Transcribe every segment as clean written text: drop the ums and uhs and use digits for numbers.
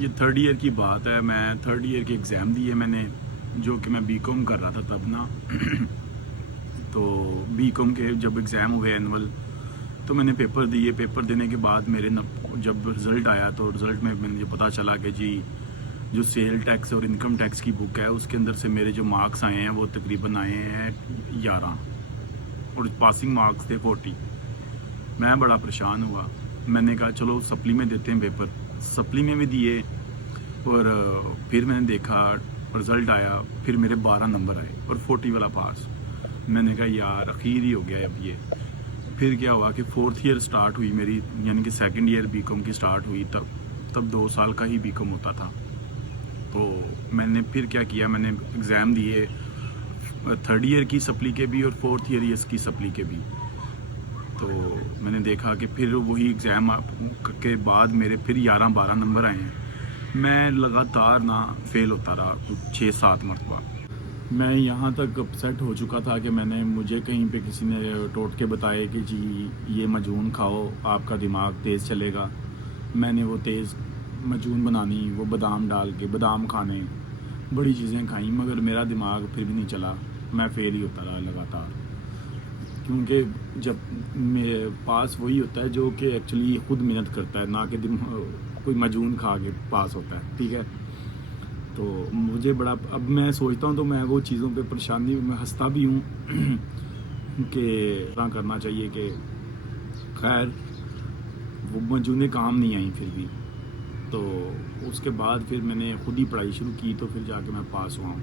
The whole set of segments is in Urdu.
یہ تھرڈ ایئر کی بات ہے. میں تھرڈ ایئر کے ایگزام دیے میں نے, جو کہ میں بی کام کر رہا تھا تب نا. تو بی کام کے جب ایگزام ہوئے اینول, تو میں نے پیپر دیے. پیپر دینے کے بعد میرے جب رزلٹ آیا تو رزلٹ میں مجھے پتہ چلا کہ جی جو سیل ٹیکس اور انکم ٹیکس کی بک ہے اس کے اندر سے میرے جو مارکس آئے ہیں وہ تقریباً آئے ہیں 11 اور پاسنگ مارکس تھے 40. میں بڑا پریشان ہوا. میں نے کہا چلو سپلی میں دیتے ہیں پیپر. سپلی میں بھی دیے اور پھر میں نے دیکھا رزلٹ آیا, پھر میرے 12 نمبر آئے اور 40 والا پاس. میں نے کہا یار اخیر ہی ہو گیا اب یہ. پھر کیا ہوا کہ فورتھ ایئر سٹارٹ ہوئی میری, یعنی کہ سیکنڈ ایئر بی کام کی سٹارٹ ہوئی. تب 2 سال کا ہی بی کام ہوتا تھا. تو میں نے پھر کیا کیا, میں نے ایگزام دیے تھرڈ ایئر کی سپلی کے بھی اور فورتھ ایئر کی سپلی کے بھی. تو میں نے دیکھا کہ پھر وہی ایگزام کے بعد میرے پھر 11-12 نمبر آئے ہیں. میں لگاتار نہ فیل ہوتا رہا 6-7 مرتبہ. میں یہاں تک اپسیٹ ہو چکا تھا کہ مجھے کہیں پہ کسی نے ٹوٹکے بتائے کہ جی یہ مجون کھاؤ آپ کا دماغ تیز چلے گا. میں نے وہ تیز مجون بنانی, وہ بادام ڈال کے بادام کھانے, بڑی چیزیں کھائیں, مگر میرا دماغ پھر بھی نہیں چلا. میں فیل ہی ہوتا رہا لگاتار. کیونکہ جب میرے پاس وہی ہوتا ہے جو کہ ایکچولی خود محنت کرتا ہے, نہ کہ کوئی مجون کھا کے پاس ہوتا ہے. ٹھیک ہے, تو مجھے بڑا, اب میں سوچتا ہوں تو میں وہ چیزوں پہ پریشانی میں ہنستا بھی ہوں کہ اتنا کرنا چاہیے کہ خیر وہ مجونیں کام نہیں آئیں پھر بھی. تو اس کے بعد پھر میں نے خود ہی پڑھائی شروع کی, تو پھر جا کے میں پاس ہوا ہوں.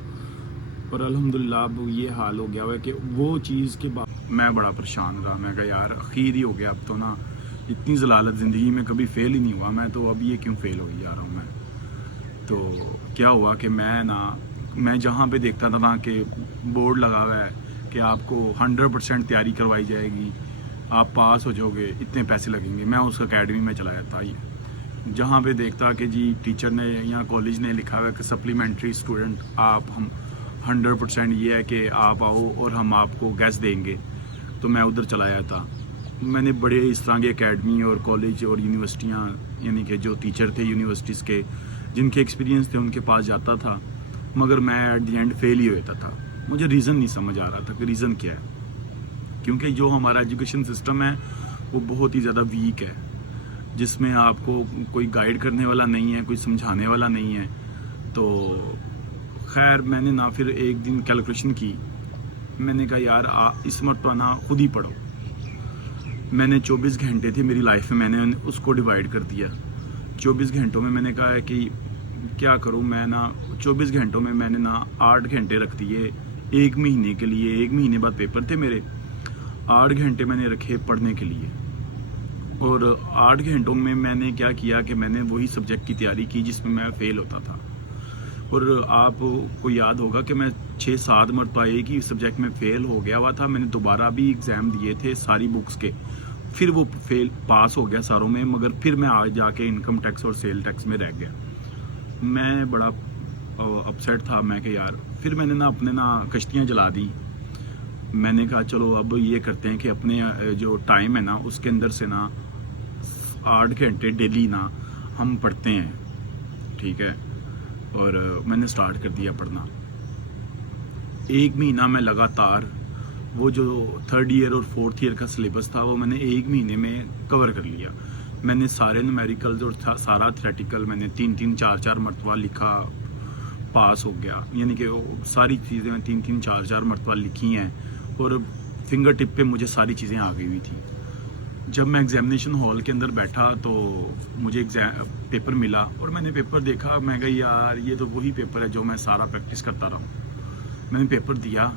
پر الحمدللہ اب یہ حال ہو گیا ہوا ہے کہ وہ چیز کے بعد میں بڑا پریشان رہا. میں کہا یار اخیر ہی ہو گیا اب تو نا, اتنی ضلالت زندگی میں کبھی فیل ہی نہیں ہوا میں, تو اب یہ کیوں فیل ہو جا رہا ہوں میں. تو کیا ہوا کہ میں جہاں پہ دیکھتا تھا نا کہ بورڈ لگا ہوا ہے کہ آپ کو 100% تیاری کروائی جائے گی, آپ پاس ہو جاؤ گے, اتنے پیسے لگیں گے, میں اس اکیڈمی میں چلا جاتا. جہاں پہ دیکھتا کہ جی ٹیچر نے یا کالج نے لکھا ہوا ہے کہ سپلیمنٹری اسٹوڈنٹ آپ, ہم 100% یہ ہے کہ آپ آؤ اور ہم آپ کو گیس دیں گے, تو میں ادھر چلا جاتا. میں نے بڑے اس طرح کے اکیڈمی اور کالج اور یونیورسٹیاں, یعنی کہ جو ٹیچر تھے یونیورسٹیز کے جن کے ایکسپیرینس تھے ان کے پاس جاتا تھا, مگر میں ایٹ دی اینڈ فیل ہی ہوتا تھا. مجھے ریزن نہیں سمجھ آ رہا تھا کہ ریزن کیا ہے. کیونکہ جو ہمارا ایجوکیشن سسٹم ہے وہ بہت ہی زیادہ ویک ہے, جس میں آپ کو کوئی گائیڈ کرنے والا نہیں ہے, کوئی سمجھانے والا نہیں ہے. تو خیر میں نے پھر ایک دن کیلکولیشن کی. میں نے کہا یار اس مرتبہ نا خود ہی پڑھو. میں نے 24 گھنٹے تھے میری لائف میں نے اس کو ڈیوائیڈ کر دیا. 24 گھنٹوں میں نے کہا ہے کہ کیا کروں میں 24 گھنٹوں میں نے 8 گھنٹے رکھ دیے ایک مہینے کے لیے. 1 مہینے بعد پیپر تھے میرے. 8 گھنٹے میں نے رکھے پڑھنے کے لیے, اور 8 گھنٹوں میں نے کیا کیا کہ میں نے وہی سبجیکٹ کی تیاری کی جس میں فیل ہوتا تھا. اور آپ کو یاد ہوگا کہ میں 6-7 مرتبہ ایک ہی سبجیکٹ میں فیل ہو گیا ہوا تھا. میں نے دوبارہ بھی ایگزام دیے تھے ساری بکس کے, پھر وہ پاس ہو گیا ساروں میں, مگر پھر میں آج جا کے انکم ٹیکس اور سیل ٹیکس میں رہ گیا. میں بڑا اپسیٹ تھا. میں کہ یار پھر میں نے اپنے کشتیاں جلا دی. میں نے کہا چلو اب یہ کرتے ہیں کہ اپنے جو ٹائم ہے اس کے اندر سے 8 گھنٹے ڈیلی ہم پڑھتے ہیں. ٹھیک ہے, اور میں نے سٹارٹ کر دیا پڑھنا. 1 مہینہ میں لگاتار وہ جو تھرڈ ایئر اور فورتھ ایئر کا سلیبس تھا وہ میں نے 1 مہینے میں کور کر لیا. میں نے سارے نومیریکلز اور سارا تھیریٹیکل میں نے 3-3, 4-4 مرتبہ لکھا, پاس ہو گیا. یعنی کہ ساری چیزیں میں 3-3, 4-4 مرتبہ لکھی ہیں, اور فنگر ٹپ پہ مجھے ساری چیزیں آ گئی ہوئی تھیں. جب میں ایگزامینیشن ہال کے اندر بیٹھا تو مجھے پیپر ملا, اور میں نے پیپر دیکھا. میں کہا یار یہ تو وہی پیپر ہے جو میں سارا پریکٹس کرتا رہا ہوں. میں نے پیپر دیا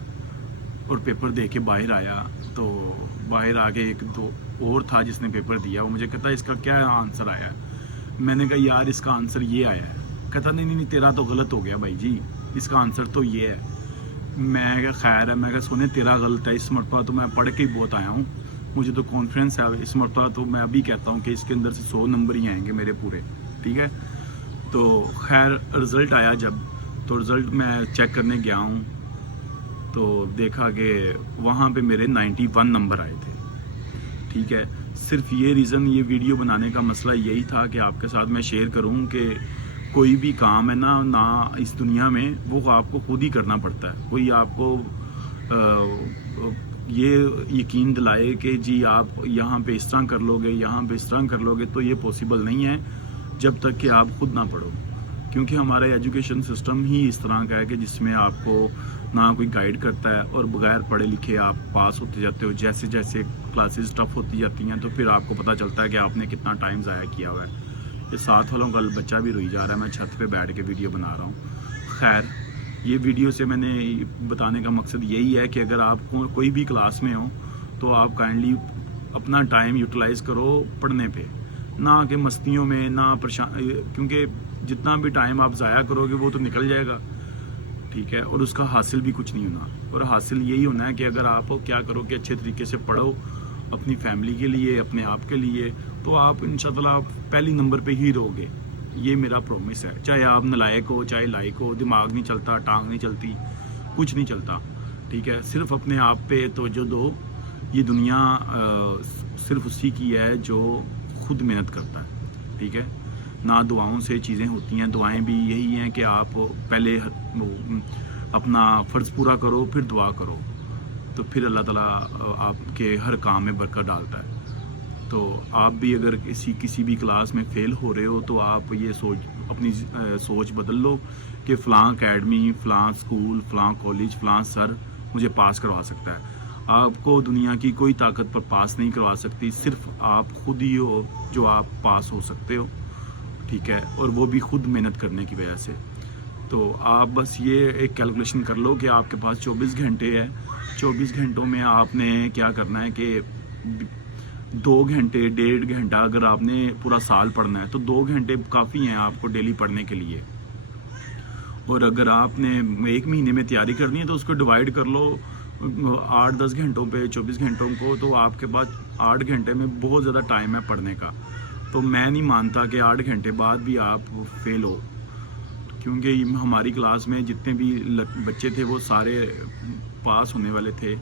اور پیپر دے کے باہر آیا, تو باہر آ کے 1-2 اور تھا جس نے پیپر دیا. وہ مجھے کہتا اس کا کیا آنسر آیا ہے. میں نے کہا یار اس کا آنسر یہ آیا ہے. کہتا نہیں تیرا تو غلط ہو گیا بھائی جی, اس کا آنسر تو یہ ہے. میں کہا خیر ہے. میں کہا سونے تیرا غلط ہے, اس مرتبہ تو میں پڑھ کے ہی بہت آیا ہوں, مجھے تو کانفیڈنس ہے اس مرتبہ. تو میں ابھی کہتا ہوں کہ اس کے اندر سے 100 نمبر ہی آئیں گے میرے پورے. ٹھیک ہے, تو خیر رزلٹ آیا جب, تو رزلٹ میں چیک کرنے گیا ہوں تو دیکھا کہ وہاں پہ میرے 91 نمبر آئے تھے. ٹھیک ہے, صرف یہ ریزن, یہ ویڈیو بنانے کا مسئلہ یہی تھا کہ آپ کے ساتھ میں شیئر کروں کہ کوئی بھی کام ہے نا اس دنیا میں وہ آپ کو خود ہی کرنا پڑتا ہے. کوئی آپ کو یہ یقین دلائے کہ جی آپ یہاں پہ اس طرح کر لو گے، یہاں پہ اس طرح کر لو گے، تو یہ پاسبل نہیں ہے جب تک کہ آپ خود نہ پڑھو. کیونکہ ہمارا ایجوکیشن سسٹم ہی اس طرح کا ہے کہ جس میں آپ کو نہ کوئی گائیڈ کرتا ہے اور بغیر پڑھے لکھے آپ پاس ہوتے جاتے ہو. جیسے جیسے کلاسز ٹف ہوتی جاتی ہیں تو پھر آپ کو پتہ چلتا ہے کہ آپ نے کتنا ٹائم ضائع کیا ہوا ہے. یہ ساتھ والوں کا بچہ بھی روئی جا رہا ہے، میں چھت پہ بیٹھ کے ویڈیو بنا رہا ہوں. خیر، یہ ویڈیو سے میں نے بتانے کا مقصد یہی ہے کہ اگر آپ کوئی بھی کلاس میں ہو تو آپ کائنڈلی اپنا ٹائم یوٹیلائز کرو پڑھنے پہ، نہ کہ مستیوں میں، نہ کیونکہ جتنا بھی ٹائم آپ ضائع کرو گے وہ تو نکل جائے گا، ٹھیک ہے، اور اس کا حاصل بھی کچھ نہیں ہونا. اور حاصل یہی ہونا ہے کہ اگر آپ کیا کرو کہ اچھے طریقے سے پڑھو اپنی فیملی کے لیے، اپنے آپ کے لیے، تو آپ انشاءاللہ پہلی نمبر پہ ہی رہو گے. یہ میرا پرومس ہے. چاہے آپ نالائق ہو، چاہے لائق ہو، دماغ نہیں چلتا، ٹانگ نہیں چلتی، کچھ نہیں چلتا، ٹھیک ہے. صرف اپنے آپ پہ توجہ دو. یہ دنیا صرف اسی کی ہے جو خود محنت کرتا ہے، ٹھیک ہے. نہ دعاؤں سے چیزیں ہوتی ہیں. دعائیں بھی یہی ہیں کہ آپ پہلے اپنا فرض پورا کرو، پھر دعا کرو، تو پھر اللہ تعالیٰ آپ کے ہر کام میں برکت ڈالتا ہے. تو آپ بھی اگر کسی بھی کلاس میں فیل ہو رہے ہو تو آپ یہ اپنی سوچ بدل لو کہ فلاں اکیڈمی، فلاں اسکول، فلاں کالج، فلاں سر مجھے پاس کروا سکتا ہے. آپ کو دنیا کی کوئی طاقت پر پاس نہیں کروا سکتی. صرف آپ خود ہی ہو جو آپ پاس ہو سکتے ہو، ٹھیک ہے، اور وہ بھی خود محنت کرنے کی وجہ سے. تو آپ بس یہ ایک کیلکولیشن کر لو کہ آپ کے پاس 24 گھنٹے ہے. 24 گھنٹوں میں آپ نے کیا کرنا ہے کہ 2 گھنٹے، 1.5 گھنٹہ اگر آپ نے پورا سال پڑھنا ہے تو 2 گھنٹے کافی ہیں آپ کو ڈیلی پڑھنے کے لیے. اور اگر آپ نے 1 مہینے میں تیاری کرنی ہے تو اس کو ڈیوائڈ کر لو 8-10 گھنٹوں پہ، 24 گھنٹوں کو، تو آپ کے پاس 8 گھنٹے میں بہت زیادہ ٹائم ہے پڑھنے کا. تو میں نہیں مانتا کہ 8 گھنٹے بعد بھی آپ فیل ہو، کیونکہ ہماری کلاس میں جتنے بھی بچے تھے وہ سارے پاس ہونے والے تھے.